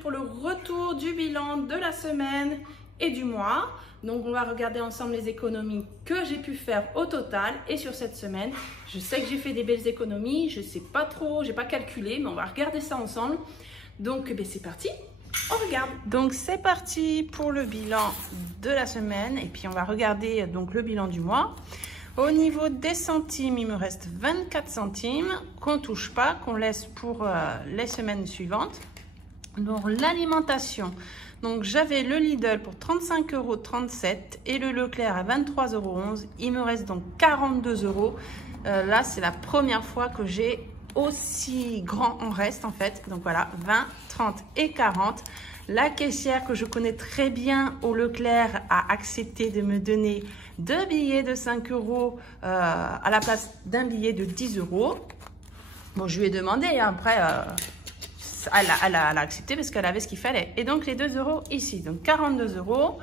pour le retour du bilan de la semaine et du mois. Donc on va regarder ensemble les économies que j'ai pu faire au total. Et sur cette semaine, je sais que j'ai fait des belles économies, je sais pas trop, j'ai pas calculé, mais on va regarder ça ensemble. Donc c'est parti, on regarde. Donc c'est parti pour le bilan de la semaine et puis on va regarder donc le bilan du mois. Au niveau des centimes, il me reste 24 centimes qu'on touche pas, qu'on laisse pour les semaines suivantes. Donc l'alimentation, donc j'avais le Lidl pour 35,37 € et le Leclerc à 23,11 €. Il me reste donc 42 €. Là, c'est la première fois que j'ai aussi grand en reste en fait. Donc voilà, 20, 30 et 40. La caissière que je connais très bien au Leclerc a accepté de me donner 2 billets de 5 € à la place d'un billet de 10 €. Bon, je lui ai demandé, hein, après, elle a accepté parce qu'elle avait ce qu'il fallait. Et donc, les 2 € ici, donc 42 €.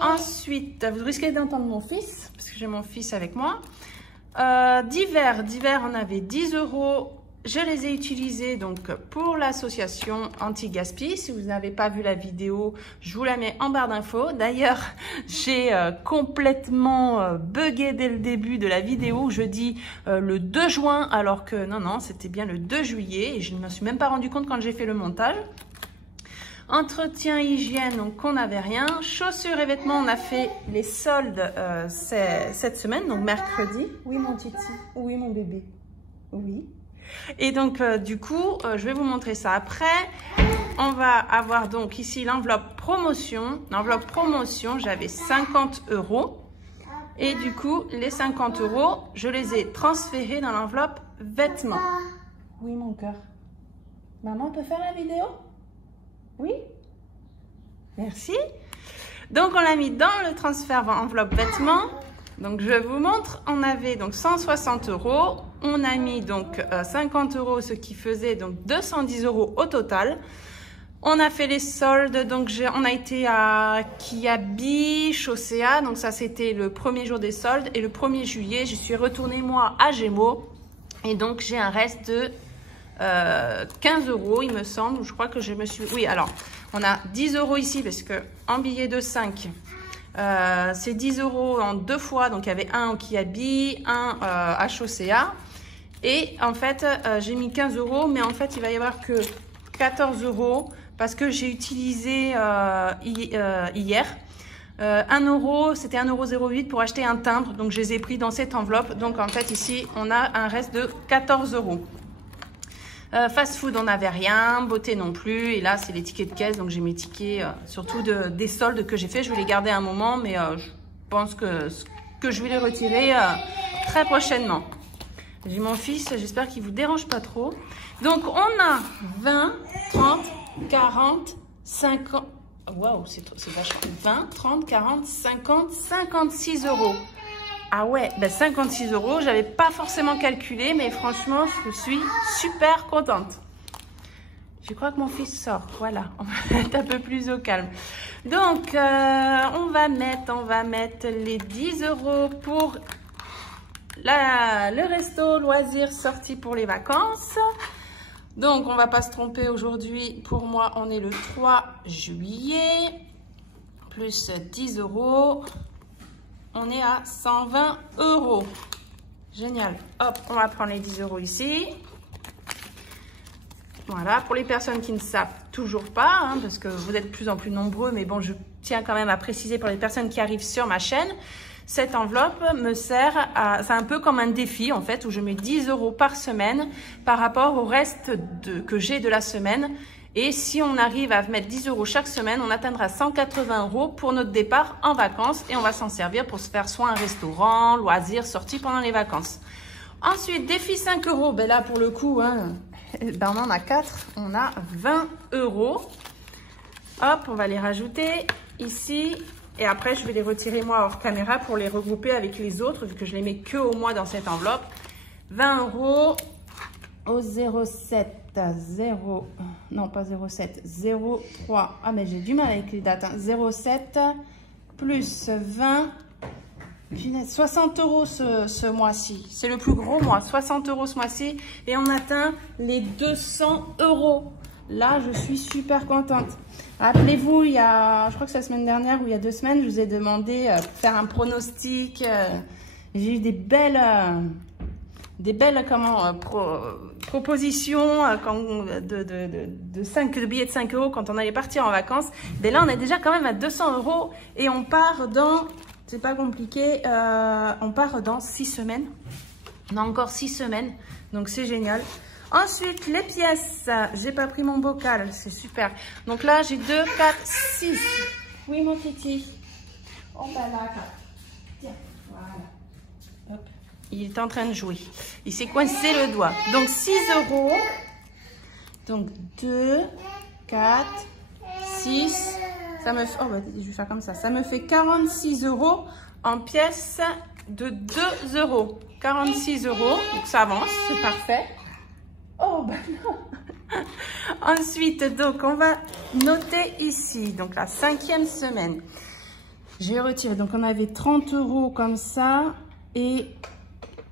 Ensuite, vous risquez d'entendre mon fils, parce que j'ai mon fils avec moi. Divers, on avait 10 €. Je les ai utilisés donc pour l'association anti-gaspi. Si vous n'avez pas vu la vidéo, je vous la mets en barre d'infos. D'ailleurs, j'ai complètement bugué dès le début de la vidéo. Je dis le 2 juin alors que non, c'était bien le 2 juillet et je ne me suis même pas rendu compte quand j'ai fait le montage. Entretien, hygiène, donc on n'avait rien. Chaussures et vêtements, on a fait les soldes cette semaine, donc mercredi. Oui mon titi, oui mon bébé, oui. Et donc du coup, je vais vous montrer ça après. On va avoir donc ici l'enveloppe promotion. L'enveloppe promotion, j'avais 50 €. Et du coup, les 50 €, je les ai transférés dans l'enveloppe vêtements. Oui mon cœur. Maman peut faire la vidéo? Oui, merci. Donc, on l'a mis dans le transfert enveloppe vêtements. Donc, je vous montre. On avait donc 160 €. On a mis donc 50 €, ce qui faisait donc 210 € au total. On a fait les soldes. Donc, on a été à Kiabi, Chaussea. Donc, ça, c'était le premier jour des soldes. Et le 1er juillet, je suis retournée, moi, à Gémeaux. Et donc, j'ai un reste de 15 €, il me semble. Je crois que je me suis... Oui, alors, on a 10 € ici parce que en billet de 5, c'est 10 € en 2 fois. Donc, il y avait un au Kiabi, un à Chaussea. Et en fait, j'ai mis 15 €, mais en fait, il va y avoir que 14 € parce que j'ai utilisé hier 1 €, c'était 1,08 € pour acheter un timbre. Donc, je les ai pris dans cette enveloppe. Donc, en fait, ici, on a un reste de 14 €. Fast food, on n'avait rien, beauté non plus. Et là, c'est les tickets de caisse. Donc, j'ai mes tickets, surtout des soldes que j'ai fait. Je vais les garder un moment, mais je pense que je vais les retirer très prochainement. J'ai mon fils, j'espère qu'il ne vous dérange pas trop. Donc, on a 20, 30, 40, 50... Waouh, c'est vachement. 20, 30, 40, 50, 56 €. Ah ouais, 56 €, j'avais pas forcément calculé, mais franchement, je suis super contente. Je crois que mon fils sort, voilà, on va être un peu plus au calme. Donc, on va mettre les 10 € pour le resto, loisirs, sortie pour les vacances. Donc, on va pas se tromper aujourd'hui, pour moi, on est le 3 juillet, plus 10 €. On est à 120 €. Génial. Hop, on va prendre les 10 € ici. Voilà, pour les personnes qui ne savent toujours pas, hein, parce que vous êtes de plus en plus nombreux, mais bon, je tiens quand même à préciser pour les personnes qui arrivent sur ma chaîne, cette enveloppe me sert à... C'est un peu comme un défi, en fait, où je mets 10 € par semaine par rapport au reste que j'ai de la semaine. Et si on arrive à mettre 10 € chaque semaine, on atteindra 180 € pour notre départ en vacances. Et on va s'en servir pour se faire soit un restaurant, loisirs, sortie pendant les vacances. Ensuite, défi 5 €. Ben là, pour le coup, hein, ben on en a 4. On a 20 €. Hop, on va les rajouter ici. Et après, je vais les retirer moi hors caméra pour les regrouper avec les autres, vu que je les mets que au mois dans cette enveloppe. 20 € au 07. 0, non pas 07, 03, ah mais j'ai du mal avec les dates, hein. 07 plus 20, 60 € ce mois-ci, c'est le plus gros mois, 60 € ce mois-ci, et on atteint les 200 €. Là, je suis super contente. Rappelez-vous, il y a, je crois que c'est la semaine dernière ou il y a 2 semaines, je vous ai demandé de faire un pronostic. J'ai eu des belles propositions de billets de 5 € quand on allait partir en vacances. Mais là, on est déjà quand même à 200 € et on part dans, c'est pas compliqué, on part dans 6 semaines. On a encore 6 semaines, donc c'est génial. Ensuite, les pièces. J'ai pas pris mon bocal, c'est super. Donc là, j'ai 2, 4, 6. Oui, mon titi. Oh, bah là, tiens, voilà. Hop. Il est en train de jouer. Il s'est coincé le doigt. Donc 6 €. Donc 2, 4, 6. Ça me fait, oh, bah, je vais faire comme ça. Ça me fait 46 € en pièces de 2 €. 46 €. Donc ça avance, c'est parfait. Oh, bah non. Ensuite, donc, on va noter ici. Donc, la 5e semaine. J'ai retiré. Donc, on avait 30 € comme ça. Et,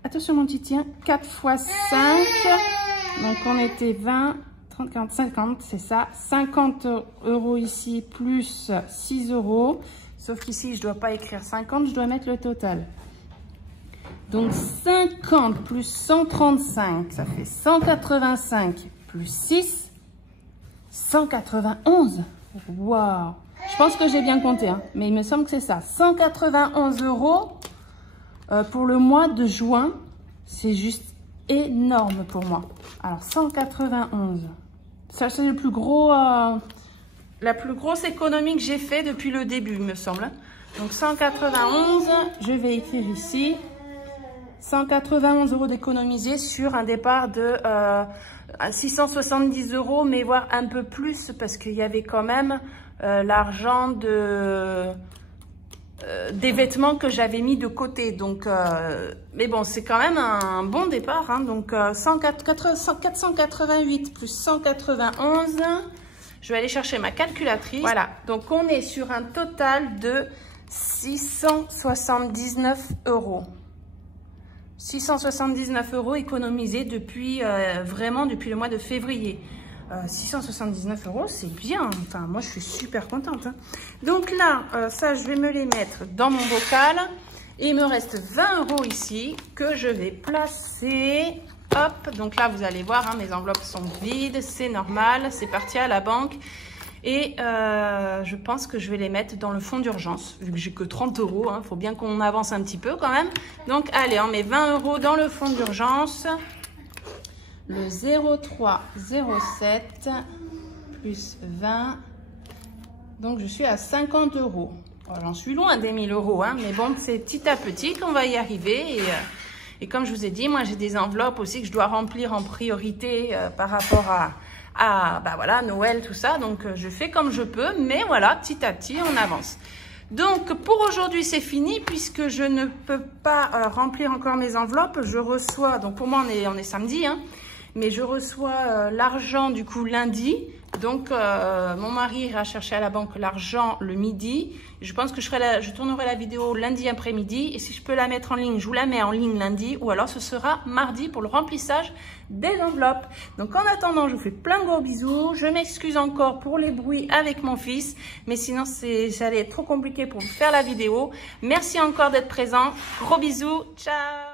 attention, mon petit tien. 4 x 5. Donc, on était 20, 30, 40, 50. C'est ça. 50 € ici, plus 6 €. Sauf qu'ici, je ne dois pas écrire 50. Je dois mettre le total. Donc 50 plus 135, ça fait 185 plus 6, 191. Waouh! Je pense que j'ai bien compté, hein, mais il me semble que c'est ça. 191 € pour le mois de juin. C'est juste énorme pour moi. Alors 191. Ça, c'est le plus gros, la plus grosse économie que j'ai fait depuis le début, il me semble. Donc 191, je vais écrire ici. 191 € d'économiser sur un départ de 670 €, mais voire un peu plus parce qu'il y avait quand même l'argent des vêtements que j'avais mis de côté. Donc, mais bon, c'est quand même un bon départ. Hein, donc 488 plus 191. Je vais aller chercher ma calculatrice. Voilà, donc on est sur un total de 679 €. 679 € économisés depuis, vraiment depuis le mois de février. 679 €, c'est bien. Enfin, moi, je suis super contente. Hein. Donc là, ça, je vais me les mettre dans mon bocal. Et il me reste 20 € ici que je vais placer. Hop, donc là, vous allez voir, hein, mes enveloppes sont vides. C'est normal, c'est parti à la banque. Et je pense que je vais les mettre dans le fonds d'urgence, vu que j'ai que 30 €. Hein, faut bien qu'on avance un petit peu quand même. Donc, allez, on met 20 € dans le fonds d'urgence. Le 0307 plus 20. Donc, je suis à 50 €. Bon, j'en suis loin des 1000 €, hein, mais bon, c'est petit à petit qu'on va y arriver. Et comme je vous ai dit, moi, j'ai des enveloppes aussi que je dois remplir en priorité par rapport à bah voilà, Noël, tout ça. Donc, je fais comme je peux. Mais voilà, petit à petit, on avance. Donc, pour aujourd'hui, c'est fini puisque je ne peux pas remplir encore mes enveloppes. Je reçois, donc pour moi, on est samedi, hein, mais je reçois l'argent du coup lundi. Donc, mon mari ira chercher à la banque l'argent le midi. Je pense que je tournerai la vidéo lundi après-midi. Et si je peux la mettre en ligne, je vous la mets en ligne lundi. Ou alors, ce sera mardi pour le remplissage des enveloppes. Donc, en attendant, je vous fais plein de gros bisous. Je m'excuse encore pour les bruits avec mon fils. Mais sinon, ça allait être trop compliqué pour vous faire la vidéo. Merci encore d'être présent. Gros bisous. Ciao!